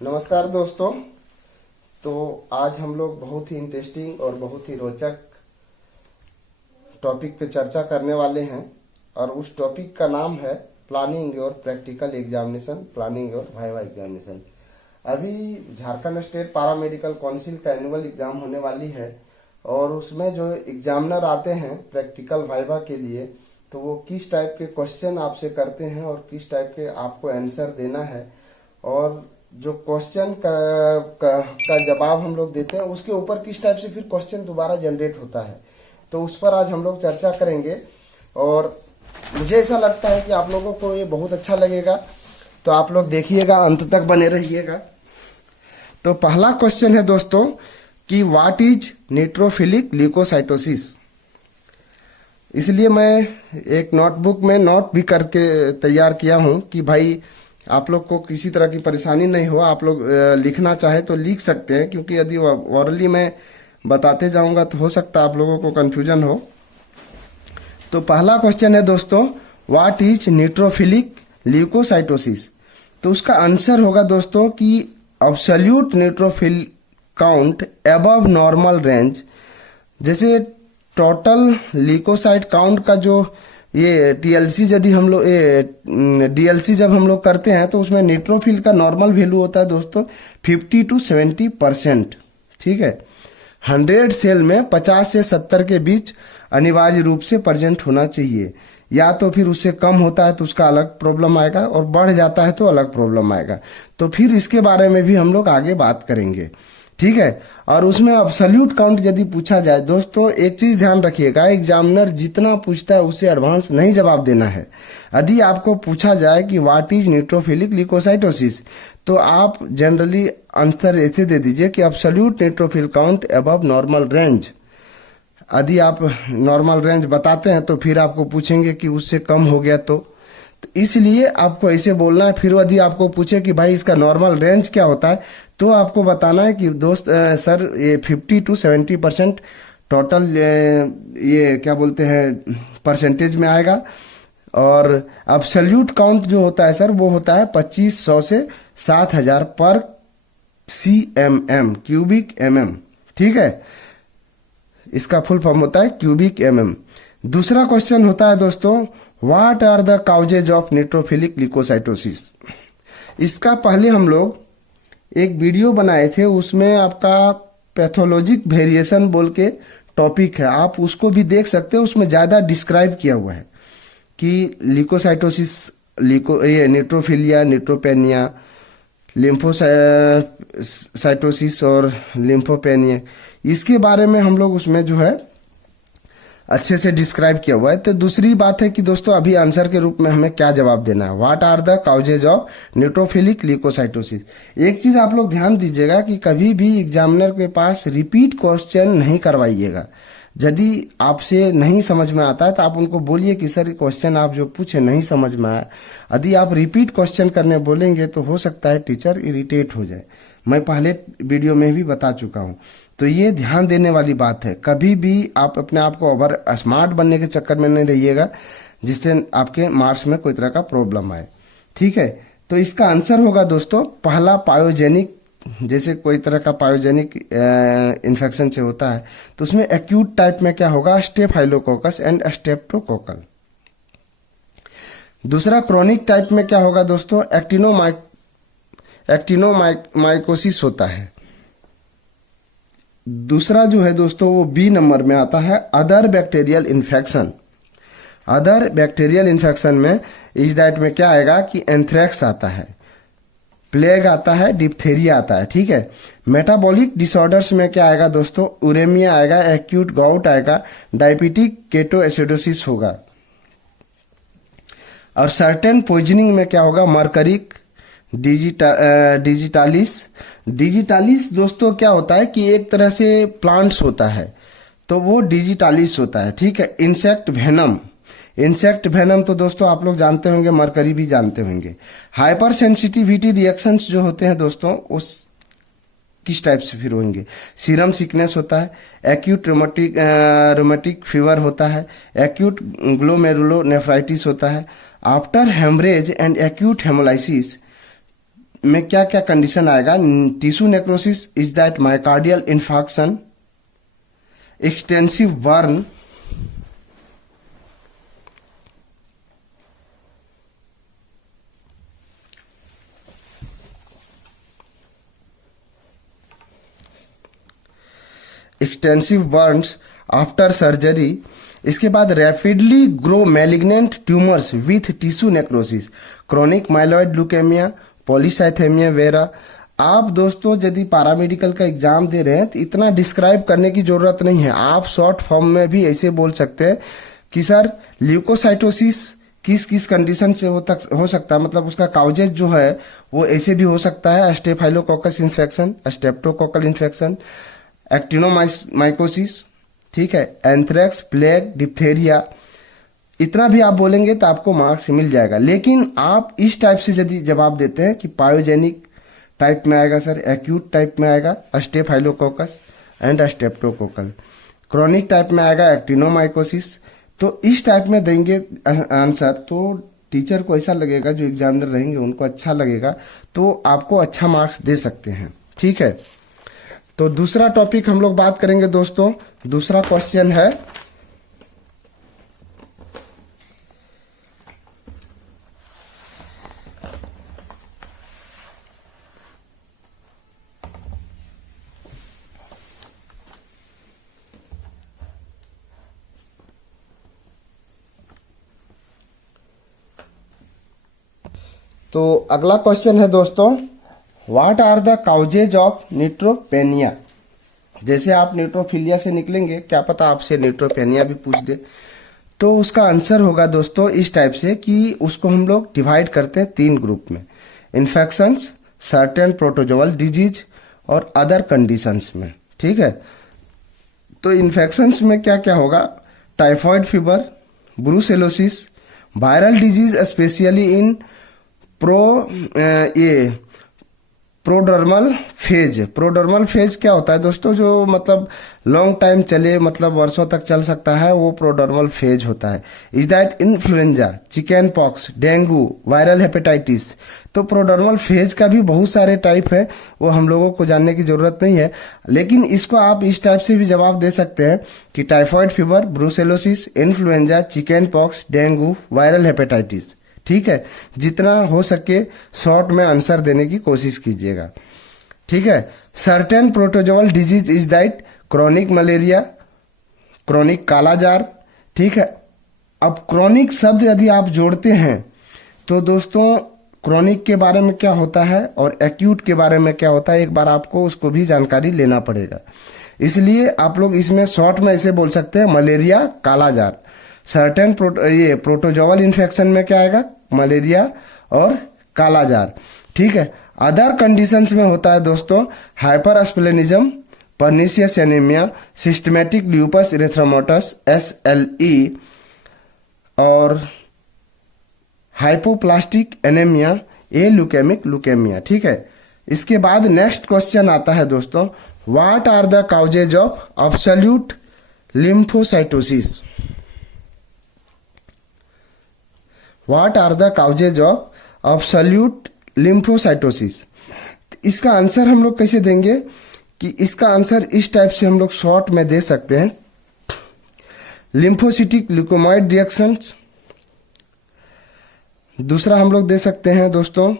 नमस्कार दोस्तों। तो आज हम लोग बहुत ही इंटरेस्टिंग और बहुत ही रोचक टॉपिक पे चर्चा करने वाले हैं और उस टॉपिक का नाम है planning your practical examination, planning your viva examination. अभी झारखंड स्टेट पारा मेडिकल काउंसिल का एनुअल एग्जाम होने वाली है और उसमें जो एग्जामिनर आते हैं प्रैक्टिकल वाइवा के लिए, तो वो किस टाइप के क्वेश्चन आपसे करते हैं और किस टाइप के आपको आंसर देना है और जो क्वेश्चन का जवाब हम लोग देते हैं उसके ऊपर किस टाइप से फिर क्वेश्चन दोबारा जनरेट होता है, तो उस पर आज हम लोग चर्चा करेंगे। और मुझे ऐसा लगता है कि आप लोगों को ये बहुत अच्छा लगेगा, तो आप लोग देखिएगा, अंत तक बने रहिएगा। तो पहला क्वेश्चन है दोस्तों कि व्हाट इज न्यूट्रोफिलिक ल्यूकोसाइटोसिस। इसलिए मैं एक नोटबुक में नोट भी करके तैयार किया हूं कि भाई आप लोग को किसी तरह की परेशानी नहीं हो, आप लोग लिखना चाहे तो लिख सकते हैं, क्योंकि यदि ओरली मैं बताते जाऊंगा तो हो सकता है आप लोगों को कंफ्यूजन हो। तो पहला क्वेश्चन है दोस्तों, व्हाट इज न्यूट्रोफिलिक ल्यूकोसाइटोसिस। तो उसका आंसर होगा दोस्तों कि absolute neutrophil count above normal range. जैसे टोटल ल्यूकोसाइट काउंट का जो ये टीएलसी यदि हम लोग डीएलसी जब हम लोग करते हैं तो उसमें न्यूट्रोफिल का नॉर्मल वैल्यू होता है दोस्तों 50 to 70%। ठीक है, 100 सेल में 50 से 70 के बीच अनिवार्य रूप से प्रेजेंट होना चाहिए। या तो फिर उससे कम होता है तो उसका अलग प्रॉब्लम आएगा और बढ़ जाता है तो अलग प्रॉब्लम आएगा। तो फिर इसके बारे में भी हम लोग आगे बात करेंगे। ठीक है, और उसमें एब्सोल्यूट काउंट यदि पूछा जाए दोस्तों, एक चीज ध्यान रखिएगा, एग्जामिनर जितना पूछता है उससे एडवांस नहीं जवाब देना है। यदि आपको पूछा जाए कि व्हाट इज न्यूट्रोफिलिक ल्यूकोसाइटोसिस, तो आप जनरली आंसर ऐसे दे दीजिए कि absolute neutrophil count above normal range. यदि आप नॉर्मल रेंज बताते हैं तो फिर आपको पूछेंगे कि उससे कम हो गया तो इसलिए आपको ऐसे बोलना है। फिर यदि आपको पूछे कि भाई इसका नॉर्मल रेंज क्या होता है, तो आपको बताना है कि दोस्त सर ये 50 to 70% टोटल ये क्या बोलते हैं परसेंटेज में आएगा। और एब्सोल्यूट काउंट जो होता है सर वो होता है 2500 से 7000 पर CMM, क्यूबिक MM। ठीक है, इसका फुल फॉर्म होता है क्यूबिक MM। दूसरा क्वेश्चन होता है दोस्तों, what are the causes of neutrophilic leucocytosis. इसका पहले हम लोग एक वीडियो बनाए थे, उसमें आपका पैथोलॉजिक वेरिएशन बोल के टॉपिक है, आप उसको भी देख सकते हैं। उसमें ज्यादा डिस्क्राइब किया हुआ है कि ल्यूकोसाइटोसिस, ये न्यूट्रोफिलिया, न्यूट्रोपेनिया, लिम्फोसाइटोसिस और लिम्फोपेनिया, इसके बारे में हम लोग उसमें जो है अच्छे से डिस्क्राइब किया हुआ है। तो दूसरी बात है कि दोस्तों अभी आंसर के रूप में हमें क्या जवाब देना है, what are the causes of neutrophilic leucocytosis. एक चीज आप लोग ध्यान दीजिएगा कि कभी भी एग्जामिनर के पास रिपीट क्वेश्चन नहीं करवाइएगा। यदि आपसे नहीं समझ में आता है तो आप उनको बोलिए कि सर क्वेश्चन आप जो पूछे नहीं समझ में आया। यदि आप रिपीट क्वेश्चन करने बोलेंगे तो हो सकता है टीचर इरिटेट हो जाए। मैं पहले वीडियो में भी बता चुका हूं, तो ये ध्यान देने वाली बात है। कभी भी आप अपने आप को ओवर स्मार्ट बनने के चक्कर में नहीं रहिएगा जिससे आपके मार्क्स में कोई तरह का प्रॉब्लम आए। ठीक है, तो इसका आंसर होगा दोस्तों पहला पायोजेनिक। जैसे कोई तरह का पायोजेनिक इन्फेक्शन से होता है तो उसमें एक्यूट टाइप में क्या होगा, स्टेफाइलोकोकस एंड स्ट्रेप्टोकोकल। दूसरा क्रोनिक टाइप में क्या होगा दोस्तों, एक्टिनोमाइकोसिस होता है। दूसरा जो है दोस्तों वो बी नंबर में आता है other bacterial infection. Other bacterial infection में इस डाइट में क्या आएगा कि एंथ्रेक्स आता है, प्लेग आता है, डिप्थेरिया आता है। ठीक है, मेटाबॉलिक डिसऑर्डर्स में क्या आएगा दोस्तों, उरेमिया आएगा, एक्यूट गाउट आएगा, डायबिटिक केटोएसिडोसिस होगा। और सर्टेन पॉइजनिंग में क्या होगा, मर्करिक डिजिटालिस दोस्तों क्या होता है कि एक तरह से प्लांट्स होता है तो वो डिजिटालिस होता है। ठीक है, इंसेक्ट वेनम तो दोस्तों आप लोग जानते होंगे, मरकरी भी जानते होंगे। हाइपर सेंसिटिविटी रिएक्शंस जो होते हैं दोस्तों उस किस टाइप से फिर होंगे, सीरम सिकनेस होता है, एक्यूट रोमेटिक फीवर होता है, एक्यूट ग्लोमेरुलोनेफ्राइटिस होता है, after haemorrhage and acute haemolysis में क्या क्या कंडीशन आएगा? Tissue necrosis is that myocardial infarction, extensive burn, extensive burns after surgery, इसके बाद rapidly grow malignant tumours with tissue necrosis, chronic myeloid leukaemia, polycythaemia vera. आप दोस्तों यदि पैरामेडिकल का एग्जाम दे रहे हैं तो इतना डिस्क्राइब करने की जरूरत नहीं है, आप शॉर्ट फॉर्म में भी ऐसे बोल सकते हैं कि सर ल्यूकोसाइटोसिस किस किस कंडीशन से हो सकता है, मतलब उसका काउजेज जो है वो ऐसे भी हो सकता है, staphylococcus infection, streptococcal infection, actinomycosis, ठीक है, एंथ्रेक्स, प्लेग, डिप्थेरिया। इतना भी आप बोलेंगे तो आपको मार्क्स मिल जाएगा। लेकिन आप इस टाइप से यदि जवाब देते हैं कि पायोजेनिक टाइप में आएगा सर, एक्यूट टाइप में आएगा staphylococcus and streptococcal, chronic type में आएगा एक्टिनोमाइकोसिस, तो इस टाइप में देंगे आंसर तो टीचर को ऐसा लगेगा, जो एग्जामिनर रहेंगे उनको अच्छा लगेगा, तो आपको अच्छा मार्क्स दे सकते हैं। ठीक है, तो दूसरा टॉपिक हम लोग बात करेंगे दोस्तों। दूसरा क्वेश्चन है तो अगला क्वेश्चन है दोस्तों, what are the causes of neutropenia. जैसे आप न्यूट्रोफिलिया से निकलेंगे, क्या पता आपसे न्यूट्रोपेनिया भी पूछ दे, तो उसका आंसर होगा दोस्तों इस टाइप से कि उसको हम लोग डिवाइड करते हैं 3 ग्रुप में, इन्फेक्शंस, सर्टेन प्रोटोजोअल डिजीज और अदर कंडीशंस में। ठीक है, तो इन्फेक्शंस में क्या क्या होगा? Typhoid fever, brucellosis, viral disease specially in prodromal phase. Prodromal phase क्या होता है दोस्तों? जो मतलब लॉन्ग टाइम चले, मतलब वर्षों तक चल सकता है, वो प्रोडर्मल फेज होता है। Is that influenza, chicken pox, dengue, viral hepatitis. तो प्रोडर्मल फेज का भी बहुत सारे टाइप है, वो हम लोगों को जानने की जरूरत नहीं है, लेकिन इसको आप इस टाइप से भी जवाब दे सकते हैं कि typhoid fever, brucellosis, influenza, chicken pox, dengue, viral hepatitis. ठीक है, जितना हो सके शॉर्ट में आंसर देने की कोशिश कीजिएगा। ठीक है, certain protozoal disease is that chronic malaria, chronic kala azar. ठीक है, अब क्रोनिक शब्द यदि आप जोड़ते हैं तो दोस्तों क्रोनिक के बारे में क्या होता है और एक्यूट के बारे में क्या होता है, एक बार आपको उसको भी जानकारी लेना पड़ेगा। इसलिए आप लोग इसमें शॉर्ट में ऐसे बोल सकते हैं, मलेरिया, कालाजार। सर्टेन प्रोटोजोअल इन्फेक्शन में क्या आएगा? मलेरिया और कालाजार। ठीक है, अदर कंडीशंस में होता है दोस्तों hypersplenism, pernicious anaemia, systemic lupus erythematosus SLE और हाइपोप्लास्टिक एनीमिया, ल्यूकेमिक ल्यूकेमिया। ठीक है, इसके बाद नेक्स्ट क्वेश्चन आता है दोस्तों, what are the causes of absolute lymphocytosis. What are the causes of absolute lymphocytosis. इसका आंसर हम लोग कैसे देंगे कि इसका आंसर इस टाइप से हम लोग शॉर्ट में दे सकते हैं, लिम्फोसिटिक ल्यूकोमाइड रिएक्शन। दूसरा हम लोग दे सकते हैं दोस्तों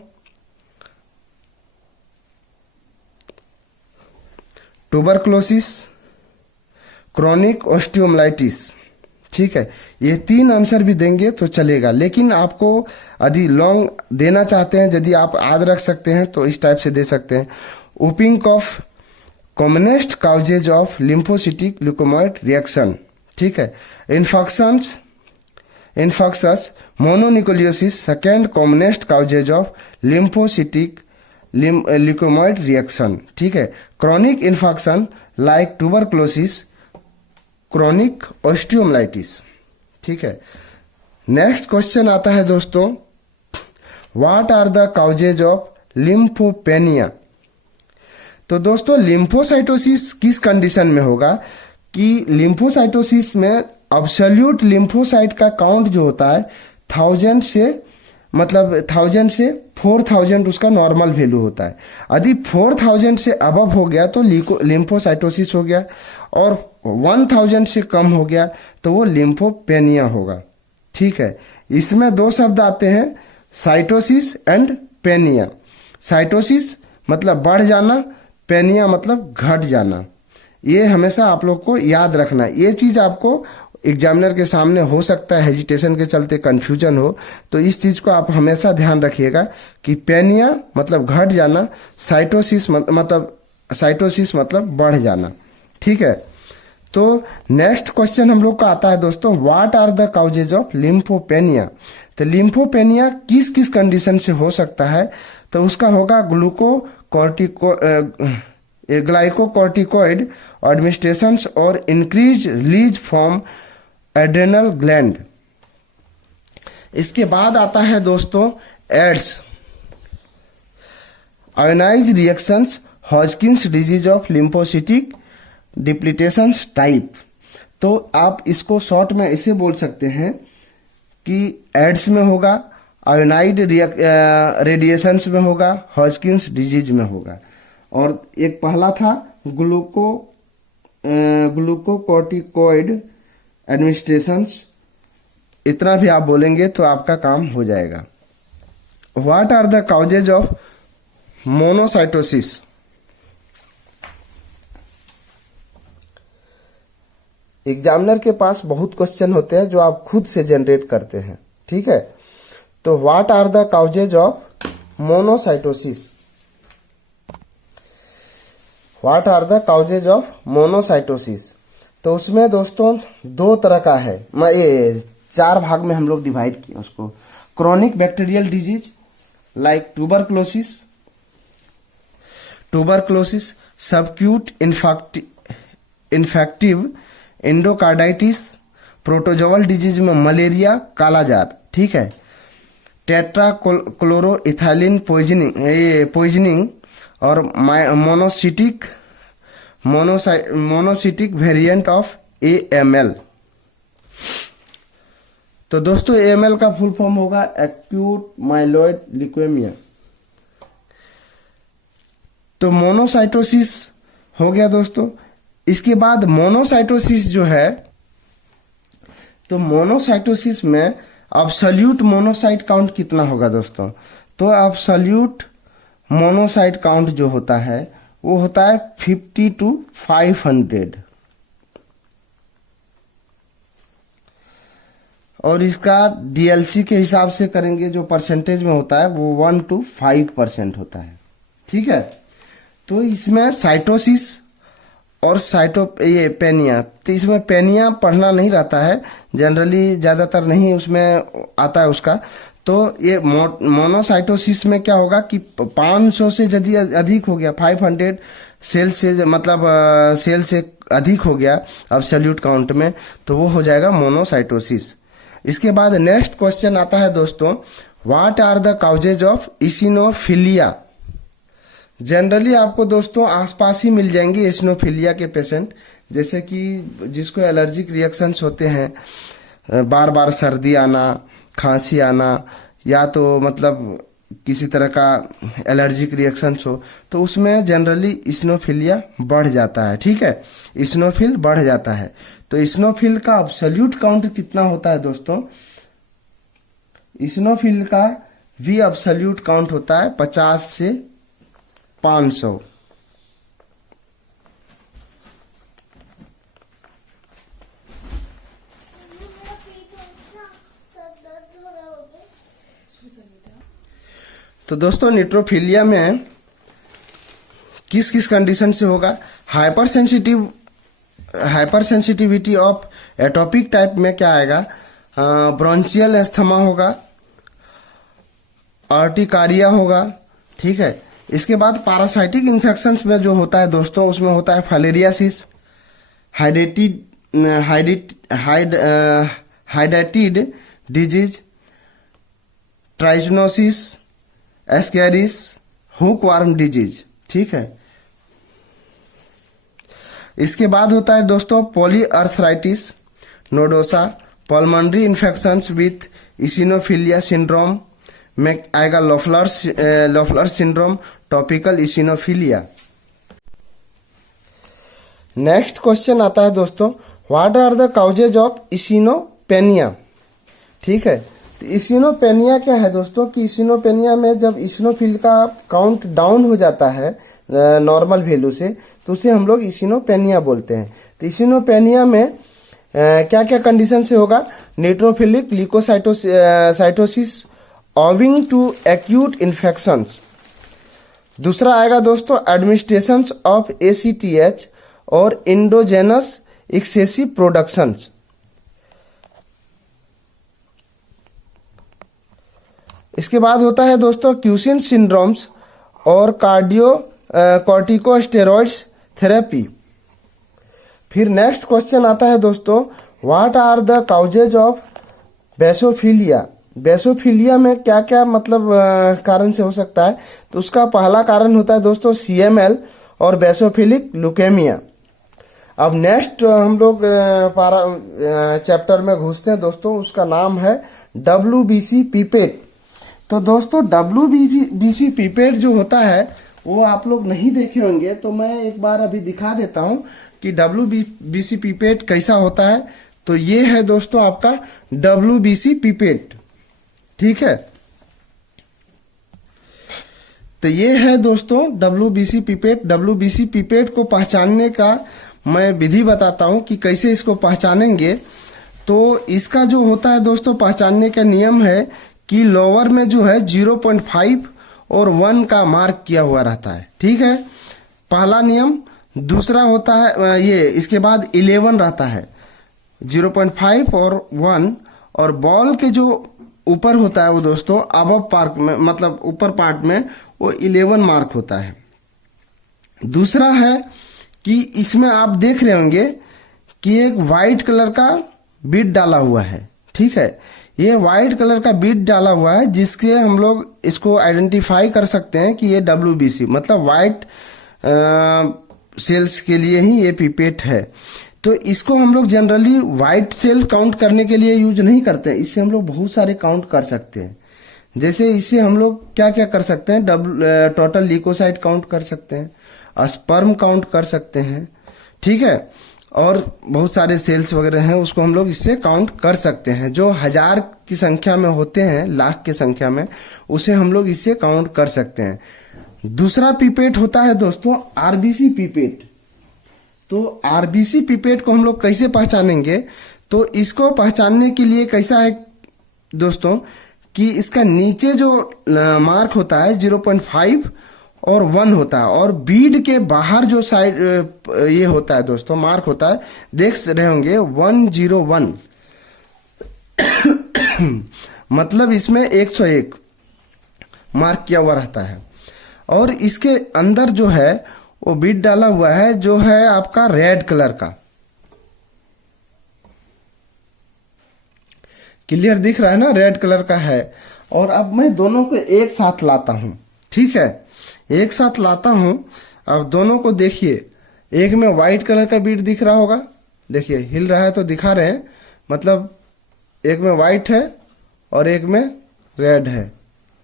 ट्यूबरकुलोसिस, क्रोनिक ऑस्टियोमाइलिटिस। ठीक है, ये 3 आंसर भी देंगे तो चलेगा, लेकिन आपको यदि लॉन्ग देना चाहते हैं, यदि आप याद रख सकते हैं तो इस टाइप से दे सकते हैं, whooping cough, commonest causes of lymphocytic leukaemoid reaction. ठीक है, infectious mononucleosis, second commonest causes of lymphocytic leukaemoid reaction. ठीक है, chronic infection like tuberculosis, chronic osteomyelitis. ठीक है, नेक्स्ट क्वेश्चन आता है दोस्तों, what are the causes of lymphopenia. तो दोस्तों लिम्फोसाइटोसिस किस कंडीशन में होगा कि लिम्फोसाइटोसिस में एब्सोल्यूट लिम्फोसाइट का काउंट जो होता है 1000 से मतलब 1000 से 4000 उसका नॉर्मल वैल्यू होता है। यदि 4000 से अबव हो गया तो लिम्फोसाइटोसिस हो गया, और 1000 से कम हो गया तो वो लिम्फोपेनिया होगा। ठीक है, इसमें दो शब्द आते हैं, साइटोसिस एंड पेनिया। साइटोसिस मतलब बढ़ जाना, पेनिया मतलब घट जाना। ये हमेशा आप लोग को याद रखना। ये चीज आपको एग्जामिनर के सामने हो सकता है हेजिटेशन के चलते कंफ्यूजन हो, तो इस चीज को आप हमेशा ध्यान रखिएगा कि पेनिया मतलब घट जाना, साइटोसिस मतलब बढ़ जाना। ठीक है, तो नेक्स्ट क्वेश्चन हम लोग का आता है दोस्तों, what are the causes of lymphopenia. तो लिम्फोपेनिया किस किस कंडीशन से हो सकता है, तो उसका होगा ग्लाइकोकॉर्टिकॉइड एडमिनिस्ट्रेशंस और increase release from adrenal gland. इसके बाद आता है दोस्तों AIDS, ionise reactions, Hodgkin's disease of lymphocytic depletions type. तो आप इसको शॉर्ट में ऐसे बोल सकते हैं कि एड्स में होगा, आयोनाइड रेडिएशंस में होगा, हॉजकिंस डिजीज में होगा, और एक पहला था ग्लूकोकॉर्टिकॉइड एडमिनिस्ट्रेशंस। इतना भी आप बोलेंगे तो आपका काम हो जाएगा। What are the causes of monocytosis. Examiner के पास बहुत क्वेश्चन होते हैं जो आप खुद से जनरेट करते हैं। ठीक है, तो what are the causes of monocytosis. What are the causes of monocytosis. तो उसमें दोस्तों दो तरह का है, ये 4 भाग में हम लोग डिवाइड किए उसको। Chronic bacterial disease like tuberculosis, subacute infective endocarditis, protozoal disease में मलेरिया, कालाजार। ठीक है, टेट्रा क्लोरोइथाइलिन पॉइजनिंग और मोनोसिटिक वेरिएंट ऑफ AML। तो दोस्तों AML का फुल फॉर्म होगा एक्यूट माइलॉइड ल्यूकेमिया। तो मोनोसाइटोसिस हो गया दोस्तों। इसके बाद मोनोसाइटोसिस जो है, तो मोनोसाइटोसिस में एब्सोल्यूट मोनोसाइट काउंट कितना होगा दोस्तों, तो एब्सोल्यूट मोनोसाइट काउंट जो होता है वो होता है 50 to 500, और इसका DLC के हिसाब से करेंगे जो परसेंटेज में होता है वो 1 to 5% होता है। ठीक है, तो इसमें साइटोसिस और ये पेनिया, तो इसमें पेनिया पढ़ना नहीं रहता है जनरली, ज़्यादातर नहीं उसमें आता है उसका। तो ये मोनोसाइटोसिस में क्या होगा कि 500 से यदि अधिक हो गया, 500 सेल से मतलब सेल से अधिक हो गया एब्सोल्यूट काउंट में, तो वो हो जाएगा मोनोसाइटोसिस। इसके बाद नेक्स्ट क्वेश्चन आता है दोस्तों, what are the causes of eosinophilia. Generally आपको दोस्तों आसपास ही मिल जाएंगे इसिनोफिलिया के पेशेंट, जैसे कि जिसको एलर्जिक रिएक्शंस होते हैं, बार बार सर्दी आना, खांसी आना, या तो मतलब किसी तरह का एलर्जिक रिएक्शंस हो, तो उसमें जनरली इसिनोफिलिया बढ़ जाता है। ठीक है, इसिनोफिल बढ़ जाता है। तो इसिनोफिल का एब्सोल्यूट काउंट कितना होता है दोस्तों, इसिनोफिल का भी एब्सोल्यूट काउंट होता है 50 से 500। तो दोस्तों न्यूट्रोफिलिया में किस किस कंडीशन से होगा, hyper sensitivity of atopic type में क्या आएगा, ब्रोंचियल एस्थमा होगा, आर्टिकारिया होगा। ठीक है, इसके बाद पैरासाइटिक इन्फेक्शंस में जो होता है दोस्तों, उसमें होता है filariasis, hydatid disease, trichinosis, ascaris, hookworm disease. ठीक है, इसके बाद होता है दोस्तों polyarteritis nodosa, pulmonary infections with eosinophilia syndrome, में आएगा Loeffler syndrome, topical eosinophilia. Next question आता है दोस्तों, what are the causes of eosinopenia. ठीक है, तो इसिनोपेनिया क्या है दोस्तों कि इसिनोपेनिया में जब इसिनोफिल का काउंट डाउन हो जाता है नॉर्मल वैल्यू से, तो उसे हम लोग इसिनोपेनिया बोलते हैं। तो इसिनोपेनिया में क्या क्या कंडीशन से होगा, neutrophilic leucocytosis owing to acute infections. दूसरा आएगा दोस्तों एडमिनिस्ट्रेशन ऑफ ACTH और इंडोजेनस एक्सेसिव प्रोडक्शंस। इसके बाद होता है दोस्तों क्यूसिन सिंड्रोम्स और कॉर्टिकोस्टेरॉइड्स थेरेपी। फिर नेक्स्ट क्वेश्चन आता है दोस्तों, what are the causes of basophilia. Basophilia में क्या क्या मतलब कारण से हो सकता है, तो उसका पहला कारण होता है दोस्तों CML और बेसोफिलिक ल्यूकेमिया। अब नेक्स्ट हम लोग चैप्टर में घुसते हैं दोस्तों, उसका नाम है WBC पीपेट। तो दोस्तों WBC पीपेट जो होता है वो आप लोग नहीं देखे होंगे, तो मैं एक बार अभी दिखा देता हूं कि WBC पीपेट कैसा होता है। तो ये है दोस्तों आपका WBC पीपेट। ठीक है, तो ये है दोस्तों WBC पीपेट। WBC पीपेट को पहचानने का मैं विधि बताता हूं कि कैसे इसको पहचानेंगे। तो इसका जो होता है दोस्तों पहचानने का नियम है कि लोअर में जो है 0.5 और 1 का मार्क किया हुआ रहता है। ठीक है, पहला नियम। दूसरा होता है ये, इसके बाद 11 रहता है, 0.5 और 1, और बॉल के जो ऊपर होता है वो दोस्तों अबव पार्क में, मतलब ऊपर पार्ट में वो 11 मार्क होता है। दूसरा है कि इसमें आप देख रहे होंगे कि एक वाइट कलर का बीट डाला हुआ है। ठीक है, ये वाइट कलर का बीट डाला हुआ है जिसके हम लोग इसको आइडेंटिफाई कर सकते हैं कि ये WBC मतलब वाइट सेल्स के लिए ही ये पीपेट है। तो इसको हम लोग जनरली वाइट सेल काउंट करने के लिए यूज नहीं करते हैं, इससे हम लोग बहुत सारे काउंट कर सकते हैं। जैसे इससे हम लोग क्या क्या कर सकते हैं, टोटल ल्यूकोसाइट काउंट कर सकते हैं, स्पर्म काउंट कर सकते हैं। ठीक है, और बहुत सारे सेल्स वगैरह हैं उसको हम लोग इससे काउंट कर सकते हैं। जो 1000 की संख्या में होते हैं, लाख की संख्या में, उसे हम लोग इससे काउंट कर सकते हैं। दूसरा पीपेट होता है दोस्तों RBC पीपेट। तो RBC पीपेट को हम लोग कैसे पहचानेंगे, तो इसको पहचानने के लिए कैसा है दोस्तों कि इसका नीचे जो मार्क होता है 0.5 और 1 होता है, और बीड के बाहर जो साइड ये होता है दोस्तों मार्क होता है, देख रहे होंगे 101 मतलब इसमें 101 मार्क किया हुआ रहता है। और इसके अंदर जो है वो बीड डाला हुआ है जो है आपका रेड कलर का। क्लियर दिख रहा है ना, रेड कलर का है। और अब मैं दोनों को एक साथ लाता हूं। ठीक है, एक साथ लाता हूं। अब दोनों को देखिए, एक में व्हाइट कलर का बीड दिख रहा होगा, देखिए हिल रहा है तो दिखा रहे हैं, मतलब एक में व्हाइट है और एक में रेड है।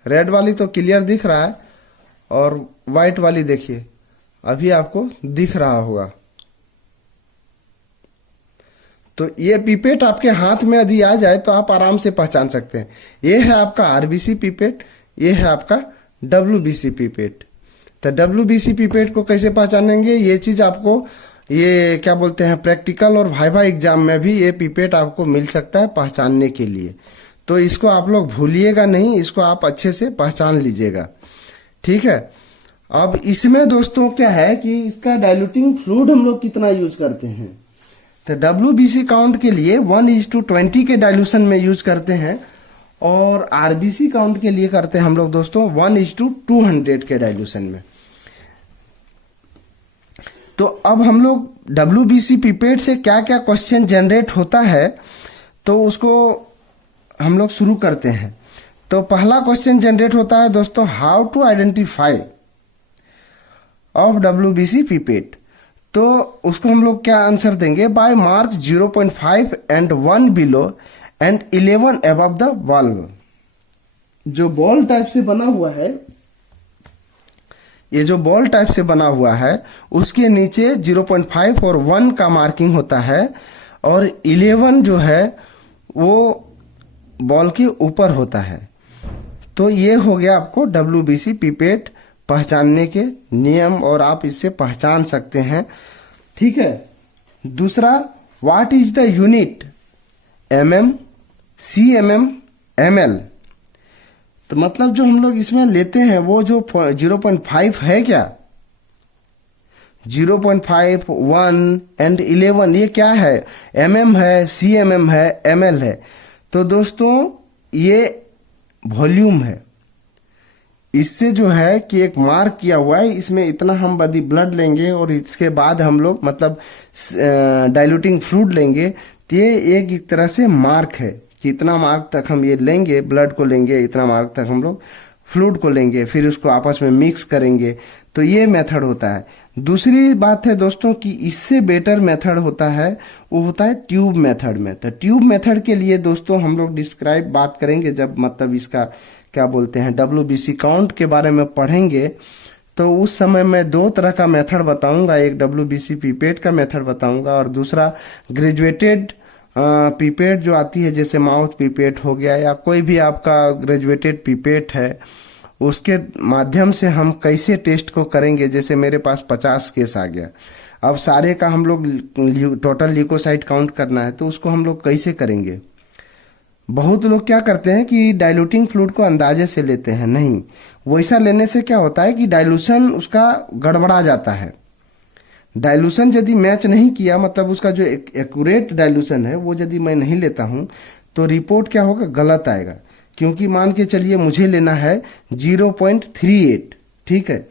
रेड वाली तो क्लियर दिख रहा है, और व्हाइट वाली देखिए अभी आपको दिख रहा होगा। तो ये पीपेट आपके हाथ में यदि आ जाए तो आप आराम से पहचान सकते हैं। ये है आपका RBC पीपेट, ये है आपका WBC पीपेट। तो WBC पीपेट को कैसे पहचानेंगे, ये चीज आपको ये क्या बोलते हैं प्रैक्टिकल और वाइवा एग्जाम में भी ये पीपेट आपको मिल सकता है पहचानने के लिए। तो इसको आप लोग भूलिएगा नहीं, इसको आप अच्छे से पहचान लीजिएगा। ठीक है, अब इसमें दोस्तों क्या है कि इसका डाइल्यूटिंग फ्लूइड हम लोग कितना यूज करते हैं। तो WBC काउंट के लिए 1:20 के डाइल्यूशन में यूज करते हैं, और RBC काउंट के लिए करते हैं हम लोग दोस्तों 1:200 के डाइल्यूशन में। तो अब हम लोग WBC पीपेट से क्या क्या क्वेश्चन जनरेट होता है तो उसको हम लोग शुरू करते हैं। तो पहला क्वेश्चन जनरेट होता है दोस्तों, how to identify of WBC pipette. तो उसको हम लोग क्या आंसर देंगे, by marks 0.5 and 1 below and 11 above the valve. जो बॉल टाइप से बना हुआ है, ये जो बॉल टाइप से बना हुआ है उसके नीचे 0.5 और 1 का मार्किंग होता है और 11 जो है वो बॉल के ऊपर होता है। तो ये हो गया आपको WBC पिपेट पहचानने के नियम और आप इससे पहचान सकते हैं। ठीक है। दूसरा, what is the unit? mm, cmm, ml। तो मतलब जो हम लोग इसमें लेते हैं वो जो 0.5 है क्या, 0.5, 1 एंड 11 ये क्या है? mm है, cmm है, ml है। तो दोस्तों ये वॉल्यूम है। इससे जो है कि एक मार्क किया हुआ है, इसमें इतना हम बदी ब्लड लेंगे और इसके बाद हम लोग मतलब डाइल्यूटिंग फ्लूइड लेंगे, तो ये एक तरह से मार्क है कि इतना मार्क तक हम ये लेंगे, ब्लड को लेंगे, इतना मार्क तक हम लोग फ्लूइड को लेंगे, फिर उसको आपस में मिक्स करेंगे। तो ये मेथड होता है। दूसरी बात है दोस्तों कि इससे बेटर मेथड होता है, वो होता है ट्यूब मेथड में। तो ट्यूब मेथड के लिए दोस्तों हम लोग डिस्क्राइब बात करेंगे जब मतलब इसका क्या बोलते हैं WBC काउंट के बारे में पढ़ेंगे, तो उस समय मैं 2 तरह का मेथड बताऊंगा। एक WBC पिपेट का मेथड बताऊंगा और दूसरा ग्रेजुएटेड पिपेट जो आती है, जैसे माउथ पिपेट हो गया या कोई भी आपका ग्रेजुएटेड पिपेट है, उसके माध्यम से हम कैसे टेस्ट को करेंगे। जैसे मेरे पास 50 केस आ गया, अब सारे का हम लोग टोटल ल्यूकोसाइट काउंट करना है, तो उसको हम लोग कैसे करेंगे? बहुत लोग क्या करते हैं कि डाइल्यूटिंग फ्लूइड को अंदाजे से लेते हैं। नहीं, वैसा लेने से क्या होता है कि डाइल्यूशन उसका गड़बड़ा जाता है। डाइल्यूशन यदि मैच नहीं किया, मतलब उसका जो एक्यूरेट डाइल्यूशन है वो यदि मैं नहीं लेता हूं, तो रिपोर्ट क्या होगा? गलत आएगा। क्योंकि मान के चलिए मुझे लेना है 0.38, ठीक है।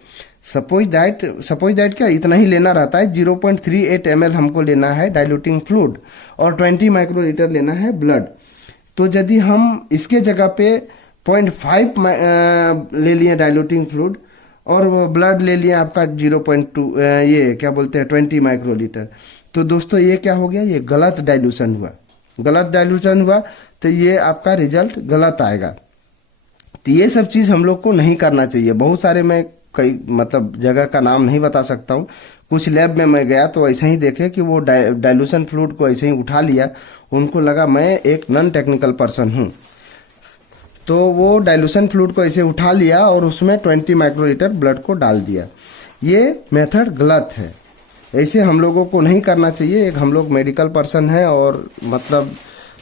सपोज दैट क्या इतना ही लेना रहता है, 0.38 ml हमको लेना है डाइल्यूटिंग फ्लूइड और 20 माइक्रोलीटर लेना है ब्लड। तो यदि हम इसके जगह पे 0.5 ले लिए डाइल्यूटिंग फ्लूइड और ब्लड ले लिए आपका 0.2 ये क्या बोलते हैं 20 माइक्रोलीटर, तो दोस्तों ये क्या हो गया? ये गलत डाइल्यूशन हुआ। गलत डाइल्यूशन हुआ तो ये आपका रिजल्ट गलत आएगा। तो ये सब चीज हम लोग को नहीं करना चाहिए। बहुत सारे मैं कई मतलब जगह का नाम नहीं बता सकता हूँ। कुछ लैब में मैं गया तो ऐसे ही देखे कि वो डाइल्यूशन फ्लूइड को ऐसे ही उठा लिया, उनको लगा मैं एक नॉन टेक्निकल पर्सन हूँ, तो वो डाइल्यूशन फ्लूइड को ऐसे उठा लिया और उसमें 20 माइक्रोलीटर ब्लड को डाल दिया। ये मेथड गलत है, ऐसे हम लोगों को नहीं करना चाहिए। एक हम लोग मेडिकल पर्सन हैं और मतलब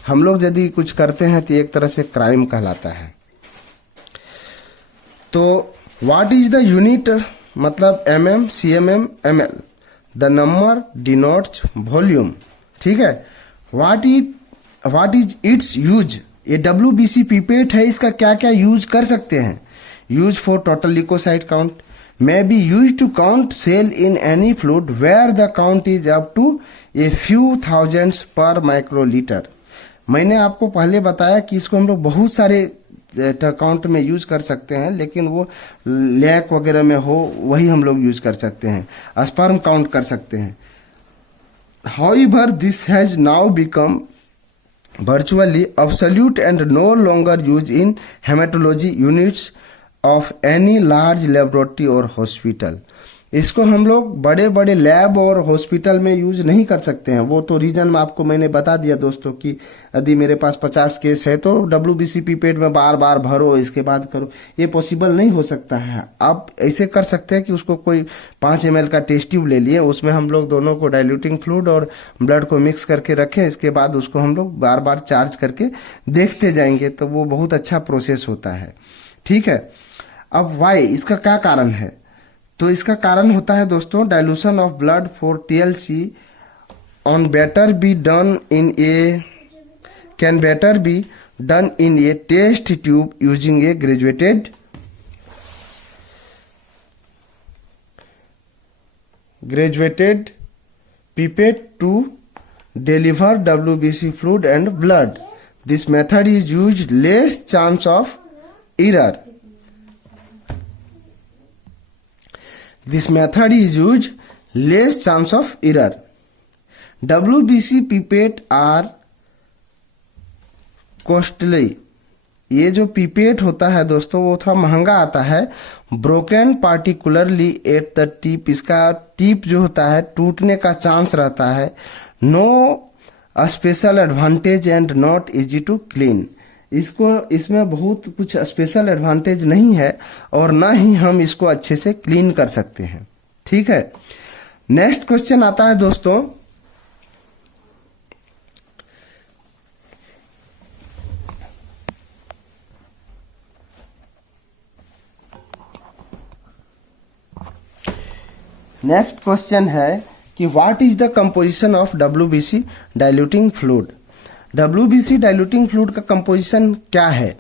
हम लोग यदि कुछ करते हैं तो एक तरह से क्राइम कहलाता है। तो व्हाट इज द यूनिट? मतलब mm, cmm, ml। The number denotes volume, ठीक है। What is it's use? ये WBC पिपेट है, इसका क्या क्या यूज कर सकते हैं? Use for total leucocyte count, may be used to count cell in any fluid where the count is up to a few thousands per microliter। मैंने आपको पहले बताया कि इसको हम लोग बहुत सारे काउंट में यूज कर सकते हैं, लेकिन वो लैक वगैरह में हो वही हम लोग यूज कर सकते हैं। स्पर्म काउंट कर सकते हैं। However, this has now become virtually absolute and no longer used in hematology units of any large laboratory or hospital। इसको हम लोग बड़े बड़े लैब और हॉस्पिटल में यूज नहीं कर सकते हैं। वो तो रीजन में आपको मैंने बता दिया दोस्तों कि यदि मेरे पास 50 केस है तो WBC पिपेट में बार बार भरो, इसके बाद करो, ये पॉसिबल नहीं हो सकता है। आप ऐसे कर सकते हैं कि उसको कोई 5 ml का टेस्ट ट्यूब ले लिए, उसमें हम लोग दोनों को डाइल्यूटिंग फ्लूइड और ब्लड को मिक्स करके रखें, इसके बाद उसको हम लोग बार बार चार्ज करके देखते जाएंगे, तो वो बहुत अच्छा प्रोसेस होता है। ठीक है। अब वाई, इसका क्या कारण है? तो इसका कारण होता है दोस्तों, dilution of blood for TLC on better be done in a can better be done in a test tube using a graduated pipette to deliver WBC fluid and blood. This method is used less chance of error. This method is used less chance of error. WBC pipette are costly ये जो pipette होता है दोस्तों वो थोड़ा महंगा आता है। Broken particularly at the tip, इसका टिप जो होता है टूटने का चांस रहता है। No special advantage and not easy to clean, इसमें बहुत कुछ स्पेशल एडवांटेज नहीं है और ना ही हम इसको अच्छे से क्लीन कर सकते हैं। ठीक है, नेक्स्ट क्वेश्चन आता है दोस्तों, नेक्स्ट क्वेश्चन है कि what is the composition of WBC diluting fluid. WBC diluting fluid का कंपोजिशन क्या है?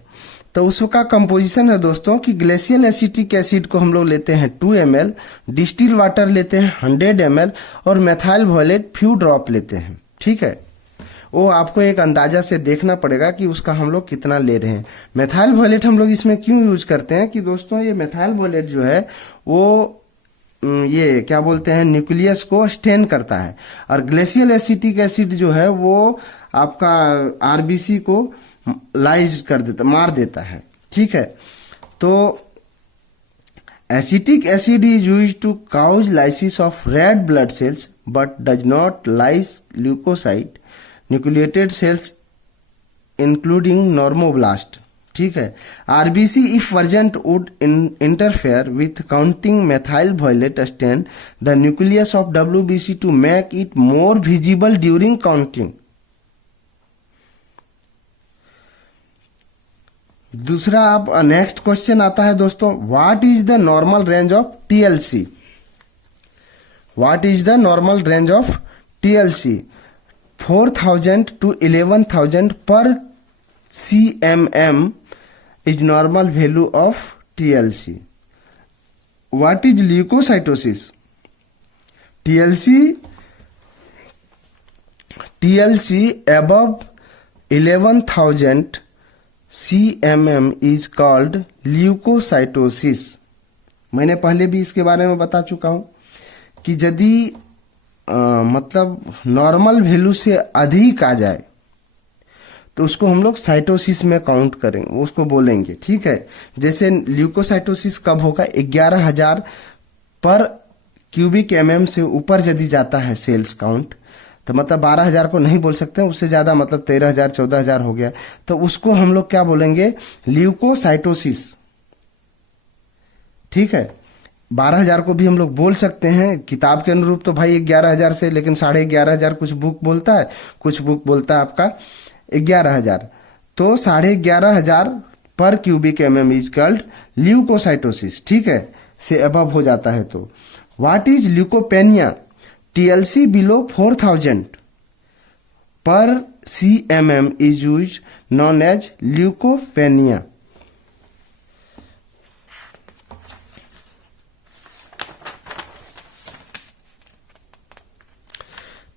तो उसका कंपोजिशन है दोस्तों कि ग्लेशियल एसिटिक एसिड को हम लोग लेते हैं 2 ml, डिस्टिल वाटर लेते हैं 100 ml और मेथाइल वॉलेट फ्यू ड्रॉप लेते हैं। ठीक है, वो आपको एक अंदाजा से देखना पड़ेगा कि उसका हम लोग कितना ले रहे हैं। मेथाइल वॉलेट हम लोग इसमें क्यों यूज करते हैं कि दोस्तों ये मेथाइल वॉलेट जो है वो ये क्या बोलते हैं न्यूक्लियस को स्टेन करता है, और ग्लेशियल एसिटिक एसिड जो है वो आपका आरबीसी को लाइज कर देता, मार देता है। ठीक है, तो acetic acid is used to cause lysis of red blood cells but does not lyse leucocyte nucleated cells including normoblast. ठीक है, आरबीसी इफ वर्जेंट would interfere with counting methyl violet stain the nucleus of WBC to make it more visible during counting. दूसरा अब next question आता है दोस्तों, what is the normal range of TLC। What is the normal range of TLC? 4000 to 11,000 per cmm is normal value of TLC. What is leukocytosis? TLC above 11,000 cmm is called leukocytosis. मैंने पहले भी इसके बारे में बता चुका हूं कि यदि मतलब नॉर्मल वैल्यू से अधिक आ जाए तो उसको हम लोग साइटोसिस में काउंट करेंगे, उसको बोलेंगे। ठीक है, जैसे ल्यूकोसाइटोसिस कब होगा? 11,000 पर क्यूबिक mm से ऊपर यदि जाता है सेल्स काउंट, तो मतलब 12,000 को नहीं बोल सकते, उससे ज्यादा मतलब 13,000 14,000 हो गया, तो उसको हम लोग क्या बोलेंगे? ल्यूकोसाइटोसिस। ठीक है, 12,000 को भी हम लोग बोल सकते हैं किताब के अनुरूप, तो भाई 11,000 से, लेकिन 11,500 कुछ बुक बोलता है, कुछ बुक बोलता है आपका 11,000, तो 11,500 पर cubic mm is called leucocytosis. ठीक है, से अबव हो जाता है तो। What is leucopenia? TLC below 4,000 पर cmm is used known as leucopenia.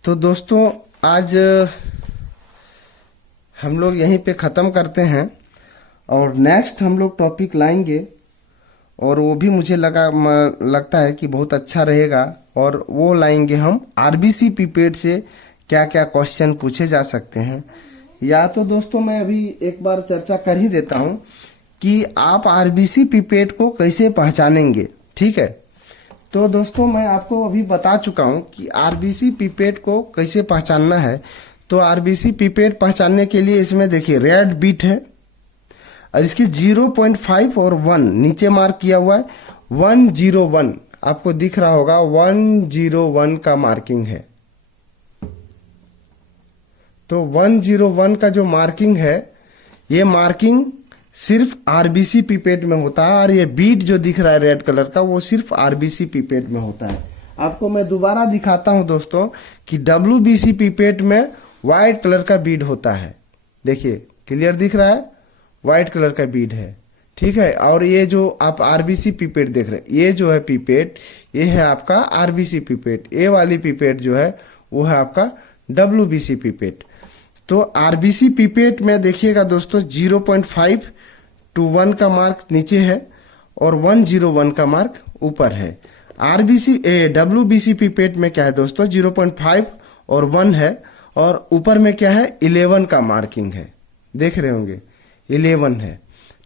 तो दोस्तों आज हम लोग यहीं पे ख़त्म करते हैं और नेक्स्ट हम लोग टॉपिक लाएंगे, और वो भी मुझे लगता है कि बहुत अच्छा रहेगा, और वो लाएंगे हम आरबीसी पीपेट से क्या क्या क्वेश्चन पूछे जा सकते हैं। या तो दोस्तों मैं अभी एक बार चर्चा कर ही देता हूं कि आप आरबीसी पीपेट को कैसे पहचानेंगे। ठीक है, तो दोस्तों मैं आपको अभी बता चुका हूं कि आरबीसी पीपेट को कैसे पहचानना है। तो आरबीसी पीपेट पहचानने के लिए इसमें देखिए रेड बीट है, और इसकी 0.5 और 1 नीचे मार्क किया हुआ है। 101 आपको दिख रहा होगा, 101 का मार्किंग है। तो 101 का जो मार्किंग है, ये मार्किंग सिर्फ आरबीसी पीपेट में होता है, और ये बीट जो दिख रहा है रेड कलर का, वो सिर्फ आरबीसी पीपेट में होता है। आपको मैं दोबारा दिखाता हूं दोस्तों कि WBC पीपेट में व्हाइट कलर का बीड होता है। देखिए क्लियर दिख रहा है, व्हाइट कलर का बीड है। ठीक है, और ये जो आप आरबीसी पीपेट देख रहे हैं, ये जो है पीपेट, ये है आपका आरबीसी पीपेट। ये वाली पीपेट जो है वो है आपका WBC पीपेट। तो आरबीसी पीपेट में देखिएगा दोस्तों 0.5 to 1 का मार्क नीचे है और 101 का मार्क ऊपर है। WBC पीपेट में क्या है दोस्तों? 0.5 और 1 है, और ऊपर में क्या है? 11 का मार्किंग है। देख रहे होंगे 11 है।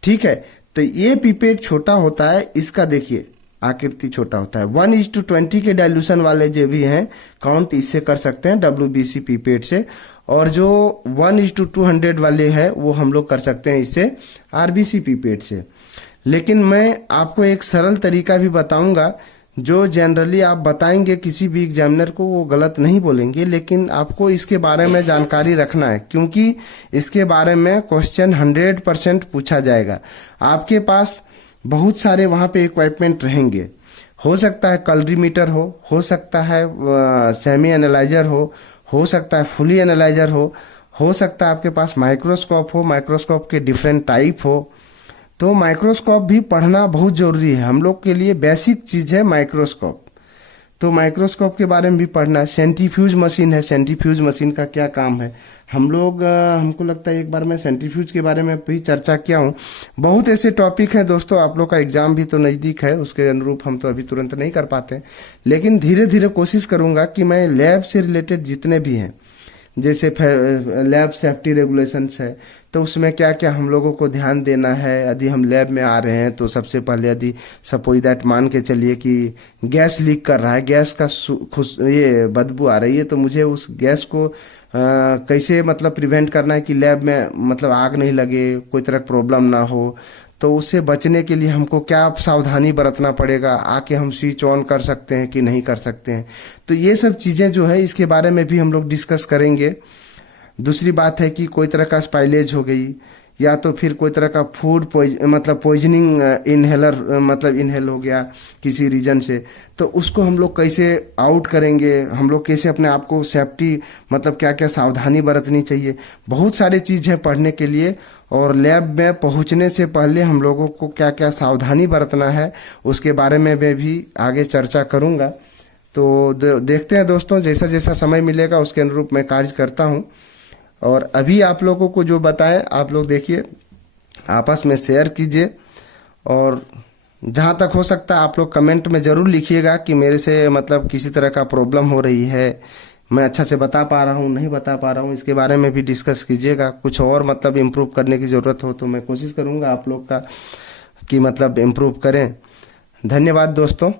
ठीक है, तो ये पिपेट छोटा होता है, इसका देखिए आकृति छोटा होता है। 1:20 के डाइल्यूशन वाले जो भी हैं काउंट इससे कर सकते हैं WBC पिपेट से, और जो 1:200 वाले हैं वो हम लोग कर सकते हैं इससे RBC पिपेट से। लेकिन मैं आपको एक सरल तरीका भी बताऊंगा जो जनरली आप बताएंगे किसी भी एग्जामिनर को, वो गलत नहीं बोलेंगे, लेकिन आपको इसके बारे में जानकारी रखना है, क्योंकि इसके बारे में क्वेश्चन 100% पूछा जाएगा। आपके पास बहुत सारे वहां पे इक्विपमेंट रहेंगे, हो सकता है कलरीमीटर हो सकता है सेमी एनालाइजर हो सकता है फुली एनालाइजर हो सकता है आपके पास माइक्रोस्कोप हो, माइक्रोस्कोप के डिफरेंट टाइप हो। तो माइक्रोस्कोप भी पढ़ना बहुत जरूरी है, हम लोग के लिए बेसिक चीज है माइक्रोस्कोप। तो माइक्रोस्कोप के बारे में भी पढ़ना है। सेंट्रीफ्यूज मशीन है, सेंट्रीफ्यूज मशीन का क्या काम है हम लोग, हमको लगता है एक बार मैं सेंट्रीफ्यूज के बारे में भी चर्चा किया हूँ। बहुत ऐसे टॉपिक है दोस्तों, आप लोग का एग्जाम भी तो नजदीक है, उसके अनुरूप हम तो अभी तुरंत नहीं कर पाते, लेकिन धीरे धीरे कोशिश करूंगा कि मैं लैब से रिलेटेड जितने भी हैं, जैसे लैब सेफ्टी रेगुलेशंस है, तो उसमें क्या क्या हम लोगों को ध्यान देना है। यदि हम लैब में आ रहे हैं तो सबसे पहले यदि सपोज दैट मान के चलिए कि गैस लीक कर रहा है, गैस का ये बदबू आ रही है, तो मुझे उस गैस को कैसे मतलब प्रिवेंट करना है कि लैब में मतलब आग नहीं लगे, कोई तरह प्रॉब्लम ना हो। तो उससे बचने के लिए हमको क्या सावधानी बरतना पड़ेगा, आके हम स्विच ऑन कर सकते हैं कि नहीं कर सकते हैं। तो ये सब चीजें जो है इसके बारे में भी हम लोग डिस्कस करेंगे। दूसरी बात है कि कोई तरह का स्पाइलेज हो गई, या तो फिर कोई तरह का फूड मतलब पॉइजनिंग इनहेलर मतलब इनहेल हो गया किसी रीजन से, तो उसको हम लोग कैसे आउट करेंगे, हम लोग कैसे अपने आप को सेफ्टी मतलब क्या क्या सावधानी बरतनी चाहिए। बहुत सारी चीज है पढ़ने के लिए, और लैब में पहुंचने से पहले हम लोगों को क्या क्या सावधानी बरतना है उसके बारे में मैं भी आगे चर्चा करूंगा। तो देखते हैं दोस्तों, जैसा जैसा समय मिलेगा उसके अनुरूप मैं कार्य करता हूं। और अभी आप लोगों को जो बताएं आप लोग देखिए, आपस में शेयर कीजिए, और जहां तक हो सकता है आप लोग कमेंट में जरूर लिखिएगा कि मेरे से मतलब किसी तरह का प्रॉब्लम हो रही है, मैं अच्छा से बता पा रहा हूँ नहीं बता पा रहा हूँ, इसके बारे में भी डिस्कस कीजिएगा। कुछ और मतलब इम्प्रूव करने की जरूरत हो तो मैं कोशिश करूंगा आप लोग का कि मतलब इम्प्रूव करें। धन्यवाद दोस्तों।